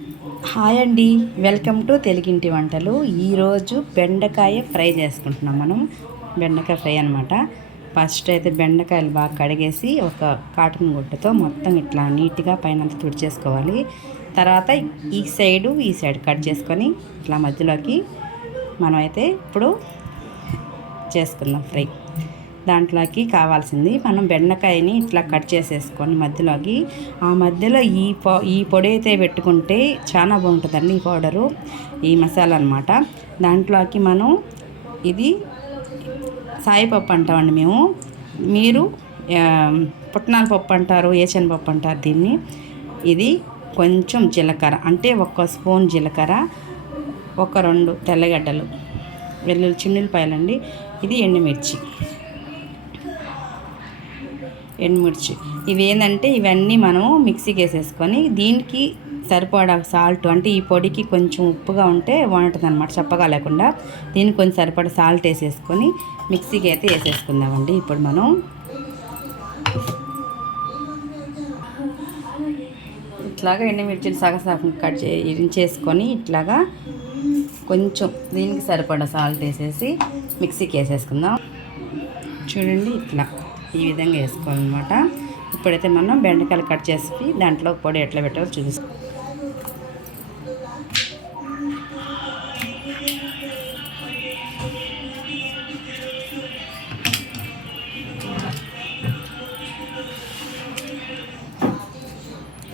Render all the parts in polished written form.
Hi అండి, welcome to తెలుగింటి వంటలు. ఈరోజు బెండకాయ ఫ్రై చేసుకుంటున్నాం. మనం బెండకాయ ఫ్రై అనమాట. ఫస్ట్ అయితే బెండకాయలు బాగా కడిగేసి ఒక కాటన్ గుడ్డతో మొత్తం ఇట్లా నీట్గా పైన తుడిచేసుకోవాలి. తర్వాత ఈ సైడ్ కట్ చేసుకొని ఇట్లా మధ్యలోకి మనమైతే ఇప్పుడు చేసుకుందాం ఫ్రై. దాంట్లోకి కావాల్సింది మనం బెండకాయని ఇట్లా కట్ చేసేసుకొని మధ్యలోకి ఆ మధ్యలో ఈ పొడి అయితే పెట్టుకుంటే చాలా బాగుంటుందండి. ఈ పౌడరు, ఈ మసాలా అనమాట. దాంట్లోకి మనం ఇది సాయిపప్పు అంటామండి మేము. మీరు పుట్నాల పప్పు అంటారు, ఏచనపప్పు అంటారు దీన్ని. ఇది కొంచెం జీలకర్ర, అంటే 1 స్పూన్ జీలకర్ర, ఒక 2 తెల్లగడ్డలు, చిన్నులపాయలండి. ఇది ఎండుమిర్చి. ఇవి ఏంటంటే ఇవన్నీ మనం మిక్సీకి వేసేసుకొని దీనికి సరిపడా సాల్ట్, అంటే ఈ పొడికి కొంచెం ఉప్పుగా ఉంటే బాగుంటుంది అనమాట, చప్పగా లేకుండా. దీనికి కొంచెం సరిపడా సాల్ట్ వేసేసుకొని మిక్సీకి అయితే వేసేసుకుందామండి. ఇప్పుడు మనం ఇట్లాగా ఎండుమిర్చిని సగం కట్ చేసుకొని ఇట్లాగా కొంచెం దీనికి సరిపడా సాల్ట్ వేసేసి మిక్సీకి వేసేసుకుందాం. చూడండి, ఇట్లా ఈ విధంగా వేసుకోవాలన్నమాట. ఇప్పుడైతే మనం బెండకాయలు కట్ చేసి దాంట్లో పొడి ఎట్లా పెట్టాలో చూపిస్తాం.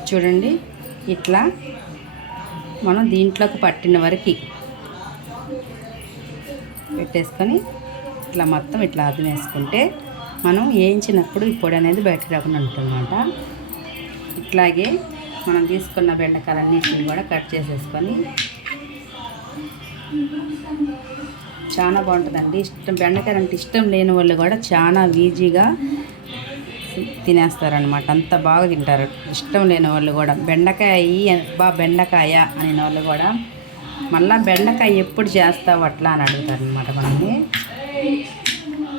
చూడండి, ఇట్లా మనం దీంట్లోకి పట్టిన వరకు పెట్టేసుకొని ఇట్లా మొత్తం ఇట్లా అద్దం వేసుకుంటే మనం వేయించినప్పుడు ఈ పొడి అనేది బయటకు రాకుండా ఉంటుందన్నమాట. ఇట్లాగే మనం తీసుకున్న బెండకాయలన్నిటిని కూడా కట్ చేసేసుకొని చాలా బాగుంటుందండి. బెండకాయలు అంటే ఇష్టం లేని వాళ్ళు కూడా చాలా ఈజీగా తినేస్తారనమాట. అంత బాగా తింటారు. ఇష్టం లేని వాళ్ళు కూడా బెండకాయ అనే వాళ్ళు కూడా మళ్ళీ బెండకాయ ఎప్పుడు చేస్తావు అట్లా అని అడుగుతారు అనమాట మనల్ని.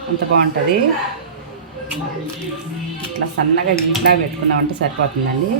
అంత బాగుంటుంది. ఇట్లా సన్నగా ఇట్లా పెట్టుకున్నామంటే సరిపోతుందండి.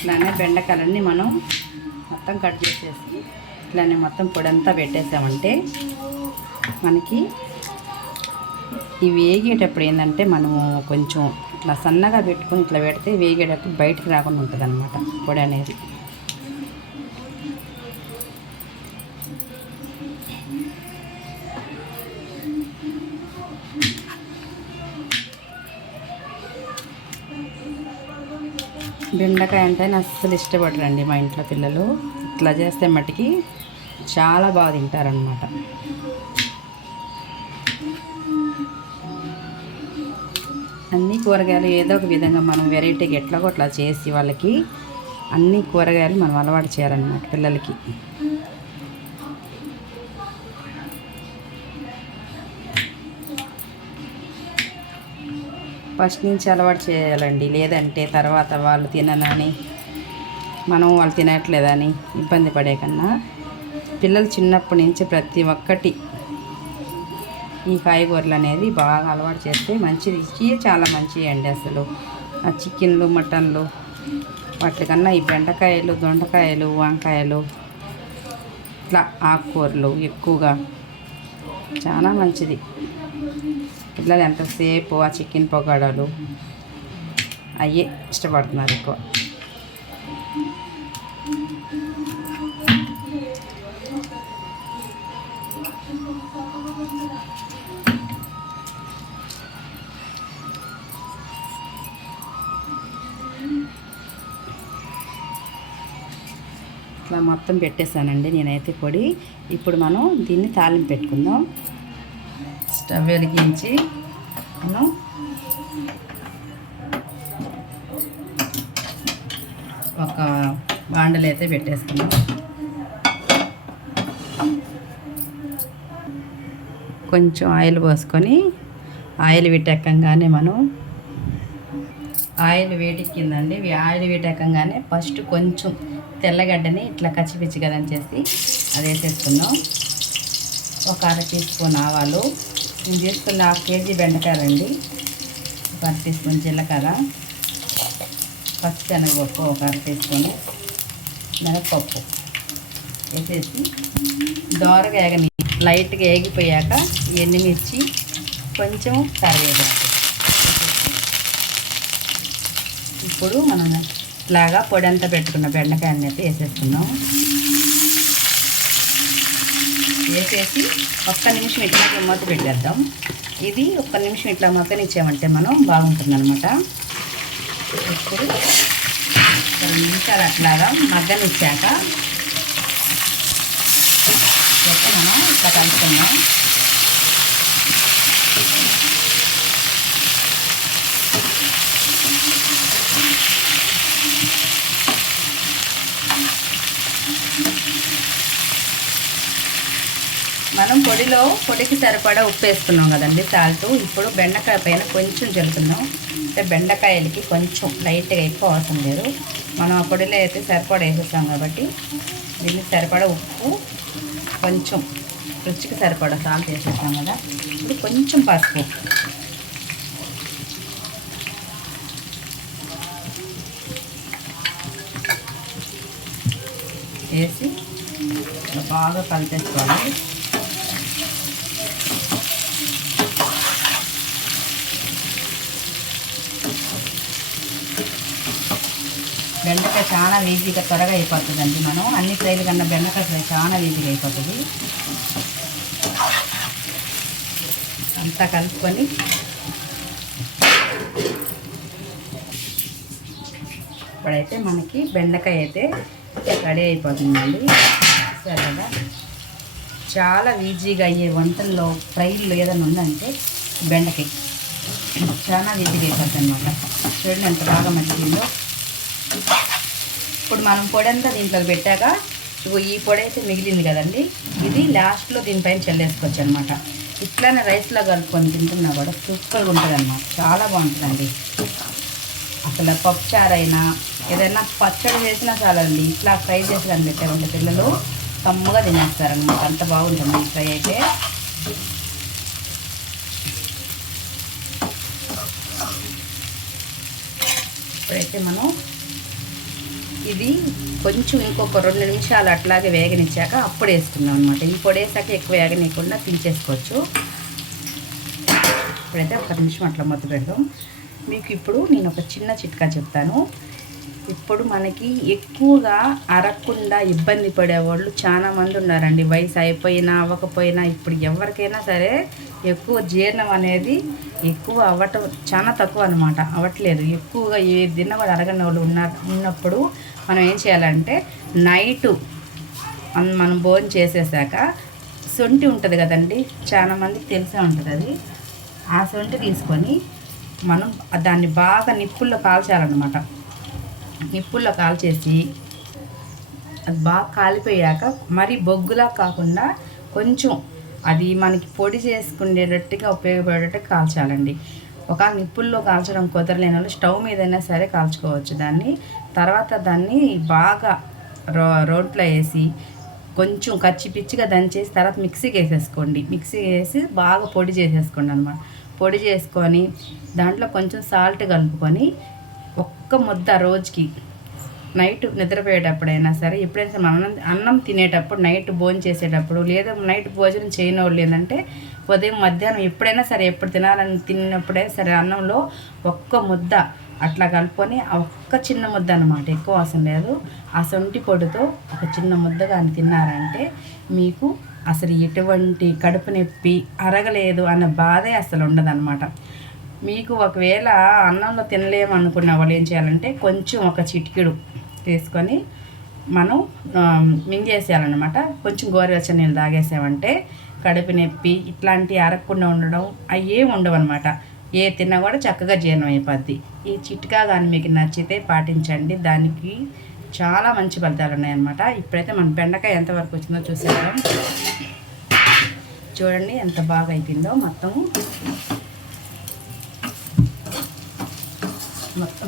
ఇట్లానే బెండకాయలన్నీ మనం మొత్తం కట్ చేసేసి ఇట్లానే మొత్తం పొడంతా పెట్టేసామంటే మనకి ఇవి వేగేటప్పుడు ఏంటంటే మనము కొంచెం ఇట్లా సన్నగా పెట్టుకొని ఇట్లా పెడితే వేగేటప్పుడు బయటికి రాకుండా ఉంటుంది అన్నమాట పొడి అనేది. బెండకాయ అంటే అస్సలు ఇష్టపడరండి మా ఇంట్లో పిల్లలు. ఇట్లా చేస్తే మట్టికి చాలా బాగా తింటారనమాట. అన్ని కూరగాయలు ఏదో ఒక విధంగా మనం వెరైటీగా ఎట్లాగో అట్లా చేసి వాళ్ళకి అన్ని కూరగాయలు మనం అలవాటు చేయాలన్నమాట పిల్లలకి. ఫస్ట్ నుంచి అలవాటు చేయాలండి. లేదంటే తర్వాత వాళ్ళు తిననని మనం వాళ్ళు తినట్లేదని ఇబ్బంది పడే కన్నా పిల్లలు చిన్నప్పటి నుంచి ప్రతి ఒక్కటి ఈ కాయగూరలు అనేది బాగా అలవాటు చేస్తే మంచిది. చాలా మంచివి అండి. అసలు ఆ చికెన్లు, మటన్లు వాటికన్నా ఈ బెండకాయలు, దొండకాయలు, వంకాయలు ఇట్లా ఆకుకూరలు ఎక్కువగా చాలా మంచిది. పిల్లలు ఎంతసేపు ఆ చికెన్ పకోడాలు అయ్యే ఇష్టపడుతున్నారు ఎక్కువ. ఇట్లా మొత్తం పెట్టేశానండి నేనైతే పొడి. ఇప్పుడు మనం దీన్ని తాలింపు పెట్టుకుందాం. స్టవ్ వెలిగించి మనం ఒక బాండలు అయితే పెట్టేసుకుందాం. కొంచెం ఆయిల్ పోసుకొని ఆయిల్ వీటెక్కంగానే మనం ఆయిల్ వేడెక్కిందండి. ఆయిల్ వేడెక్కంగానే ఫస్ట్ కొంచెం తెల్లగడ్డని ఇట్లా కచ్చిపిచ్చి కదని చేసి అది వేసేసుకుందాం. ఒక 1/2 టీ స్పూన్ ఆవాలు, నేను తీసుకున్న 1 కేజీ బెండకాయలండి. 1 టీ స్పూన్ జీలకర్ర, పచ్చిశనగపప్పు 1 1/2 టీ స్పూను, మినపప్పు వేసేసి దోరగా ఏగని లైట్గా ఏగిపోయాక ఎండుమిర్చి, కొంచెం కరివేపాకు. ఇప్పుడు మనం ఇట్లాగా పొడి అంతా పెట్టుకున్న బెండకాయని అయితే వేసేసుకుందాం. వేసేసి 1 నిమిషం ఇట్లా మూత పెట్టేద్దాం. ఇది 1 నిమిషం ఇట్లా మగ్గనిచ్చామంటే మనం బాగుంటుందన్నమాట. ఇప్పుడు 2 నిమిషాలు అట్లాగా మగ్గనిచ్చాక మనం ఇట్లా కలుపుకుందాం. మనం పొడికి సరిపడా ఉప్పు వేసుకున్నాం కదండి, సాల్ట్. ఇప్పుడు బెండకాయ పైన కొంచెం జల్లుతున్నాం. అంటే బెండకాయలకి కొంచెం లైట్గా ఎక్కువ అవసరం లేదు. మనం ఆ పొడిలో అయితే సరిపడా వేసేస్తాం కాబట్టి దీనికి సరిపడా ఉప్పు, కొంచెం రుచికి సరిపడా సాల్ట్ వేసేస్తాం కదా. ఇప్పుడు కొంచెం పసుపు వేసి బాగా కలిపేసుకోవాలి. బెండకాయ చాలా ఈజీగా త్వరగా అయిపోతుందండి. మనం అన్ని ఫ్రైలు కన్నా బెండకాయ ఫ్రై చాలా ఈజీగా అయిపోతుంది. అంతా కలుపుకొని ఇప్పుడైతే మనకి బెండకాయ అయితే రెడీ అయిపోతుందండి. సరే కదా, చాలా ఈజీగా అయ్యే వంటల్లో ఫ్రైలు ఏదైనా ఉందంటే బెండకాయ చాలా ఈజీగా అయిపోతుంది అన్నమాట. చూడండి ఎంత బాగా మగ్గిందో. ఇప్పుడు మనం పొడి అంతా దీంట్లోకి పెట్టాక ఈ పొడి అయితే మిగిలింది కదండి, ఇది లాస్ట్లో దీనిపైన చల్లేసుకోవచ్చు అనమాట. ఇట్లానే రైస్లో కలుపుకొని తింటున్నా కూడా సూపర్గా ఉంటుంది అన్నమాట. చాలా బాగుంటుందండి. అసలు పప్పుచారైనా ఏదైనా పచ్చడి చేసినా చాలండి, ఇట్లా ఫ్రై చేసి కానీ పెట్టామంటే పిల్లలు కమ్మగా తినేస్తారనమాట. అంత బాగుంటుంది ఈ ఫ్రై అయితే. ఇప్పుడైతే మనం ఇది కొంచెం ఇంకొక 2 నిమిషాలు అట్లాగే వేగనిచ్చాక అప్పుడు వేసుకుందాం అనమాట. ఈ పొడి వేసాక ఎక్కువ వేగనీయకుండా తీసేసుకోవచ్చు. ఇప్పుడైతే 1 నిమిషం అట్లా మొత్తం పెడదాం. మీకు ఇప్పుడు నేను ఒక చిన్న చిట్కా చెప్తాను. ఇప్పుడు మనకి ఎక్కువగా అరగకుండా ఇబ్బంది పడేవాళ్ళు చాలామంది ఉన్నారండి. వయసు అయిపోయినా అవ్వకపోయినా ఇప్పుడు ఎవరికైనా సరే ఎక్కువ జీర్ణం అనేది ఎక్కువ అవ్వటం చాలా తక్కువ అనమాట. అవ్వట్లేదు. ఎక్కువగా ఏ తిన్న కూడా అరగని వాళ్ళు ఉన్నప్పుడు మనం ఏం చేయాలంటే నైటు మనం భోజనం చేసేసాక సొంటి ఉంటుంది కదండి, చాలామందికి తెలిసే ఉంటుంది అది. ఆ సొంటి తీసుకొని మనం దాన్ని బాగా నిప్పుల్లో కాల్చాలన్నమాట. నిప్పుల్లో కాల్చేసి అది బాగా కాలిపోయాక మరి బొగ్గులా కాకుండా కొంచెం అది మనకి పొడి చేసుకునేటట్టుగా ఉపయోగపడేటట్టు కాల్చాలండి. ఒక నిప్పుల్లో కాల్చడం కుదరలేని వాళ్ళు స్టవ్ మీదైనా సరే కాల్చుకోవచ్చు దాన్ని. తర్వాత దాన్ని బాగా రోట్లో వేసి కొంచెం కచ్చిపిచ్చిగా దంచేసి తర్వాత మిక్సీకి వేసేసుకోండి. మిక్సీకి వేసి బాగా పొడి చేసేసుకోండి అనమాట. పొడి చేసుకొని దాంట్లో కొంచెం సాల్ట్ కలుపుకొని ఒక్క ముద్ద రోజుకి నైట్ నిద్రపోయేటప్పుడైనా సరే, ఎప్పుడైనా సరే మనం అన్నం తినేటప్పుడు, నైట్ భోజనం చేసేటప్పుడు, లేదా నైట్ భోజనం చేయని వాళ్ళు ఏంటంటే ఉదయం మధ్యాహ్నం ఎప్పుడైనా సరే, ఎప్పుడు తినాలని తిన్నప్పుడే సరే అన్నంలో ఒక్క ముద్ద అట్లా కలుపుకొని, ఒక్క చిన్న ముద్ద అనమాట, ఎక్కువ అవసరం లేదు, ఆ శొంఠి పొడితో ఒక చిన్న ముద్ద కానీ తిన్నారంటే మీకు అసలు ఎటువంటి కడుపు నొప్పి, అరగలేదు అన్న బాధే అసలు ఉండదన్నమాట. మీకు ఒకవేళ అన్నంలో తినలేము అనుకున్న వాళ్ళు ఏం చేయాలంటే కొంచెం ఒక చిటికెడు తీసుకొని మనం మింగేసేయాలన్నమాట. కొంచెం గోరువెచ్చని నీళ్ళు తాగేసామంటే కడుపు నొప్పి ఇట్లాంటివి అరగకుండా ఉండడం అవి ఏమి ఉండవు అనమాట. ఏ తిన్నా కూడా చక్కగా జీర్ణం అయిపోద్ది. ఈ చిట్కా కానీ మీకు నచ్చితే పాటించండి, దానికి చాలా మంచి ఫలితాలు ఉన్నాయన్నమాట. ఇప్పుడైతే మన బెండకాయ ఎంతవరకు వచ్చిందో చూసేద్దాం. చూడండి ఎంత బాగా అయిపోయిందో, మొత్తం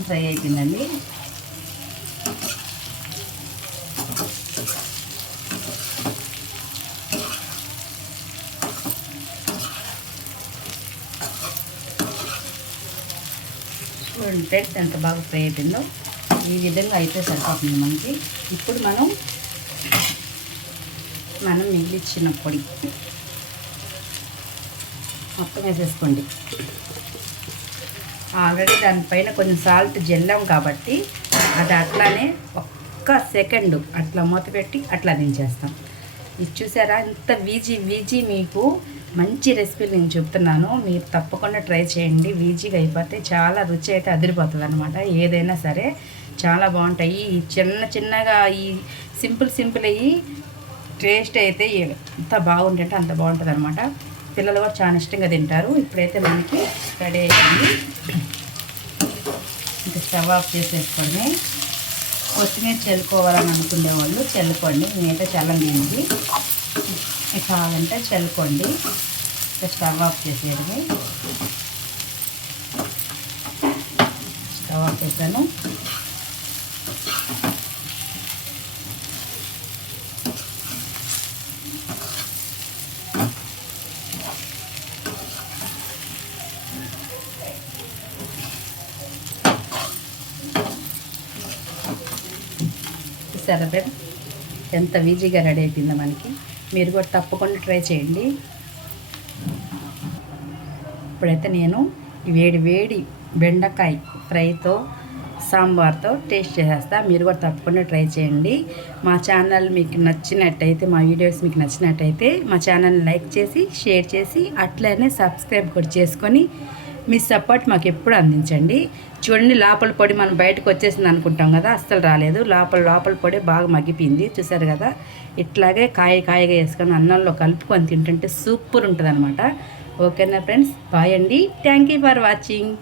ఫ్రై అయిపోయిందండి. చూడండి ఫ్రెండ్స్ ఎంత బాగా ఫ్రై అయిపోయిందో. ఈ విధంగా అయితే సరిపోతుంది మనకి. ఇప్పుడు మనం మిగిలిచ్చిన పొడి మొత్తం వేసేసుకోండి. ఆల్రెడీ దానిపైన కొంచెం సాల్ట్ జల్లాం కాబట్టి అది అట్లానే ఒక్క సెకండ్ అట్లా మూత పెట్టి అట్లా దించేస్తాం. ఇది చూసారా ఇంత వీజీ మీకు మంచి రెసిపీ నేను చెప్తున్నాను, మీరు తప్పకుండా ట్రై చేయండి. వీజీగా అయిపోతే చాలా రుచి అయితే అదిరిపోతుంది అనమాట. ఏదైనా సరే చాలా బాగుంటాయి. ఈ చిన్నగా ఈ సింపుల్ అయ్యి టేస్ట్ అయితే ఎంత బాగుంటుంటే అంత బాగుంటుంది అనమాట. పిల్లలు కూడా చాలా ఇష్టంగా తింటారు. ఇప్పుడైతే మనకి రెడీ అయిపోయింది. ఇంకా స్టవ్ ఆఫ్ చేసేసుకొని కొత్తిమీర చల్లుకోవాలని అనుకునే వాళ్ళు చల్లుకోండి. నేనైతే చల్లనిది, కావాలంటే చల్లుకోండి. స్టవ్ ఆఫ్ చేసేది. స్టవ్ ఆఫ్ చేశాను. సరే ఫ్రెండ్స్ ఎంత ఈజీగా రెడీ అయిపోయిందో మనకి. మీరు కూడా తప్పకుండా ట్రై చేయండి. ఇప్పుడైతే నేను వేడి బెండకాయ ఫ్రైతో సాంబార్తో టేస్ట్ చేసేస్తా. మీరు కూడా తప్పకుండా ట్రై చేయండి. మా ఛానల్ మీకు నచ్చినట్టయితే, మా వీడియోస్ మీకు నచ్చినట్టయితే మా ఛానల్ని లైక్ చేసి, షేర్ చేసి, అట్లనే సబ్స్క్రైబ్ కూడా చేసుకొని మీ సపోర్ట్ మాకు ఎప్పుడు అందించండి. చూడండి లోపల పొడి మనం బయటకు వచ్చేసింది అనుకుంటాం కదా, అస్సలు రాలేదు. లోపల పొడి బాగా మగ్గిపోయింది. చూసారు కదా, ఇట్లాగే కాయగా వేసుకొని అన్నంలో కలుపుకొని తింటుంటే సూపర్ ఉంటుంది అనమాట. ఓకేనా ఫ్రెండ్స్, బాయ్ అండి. Thank you for watching.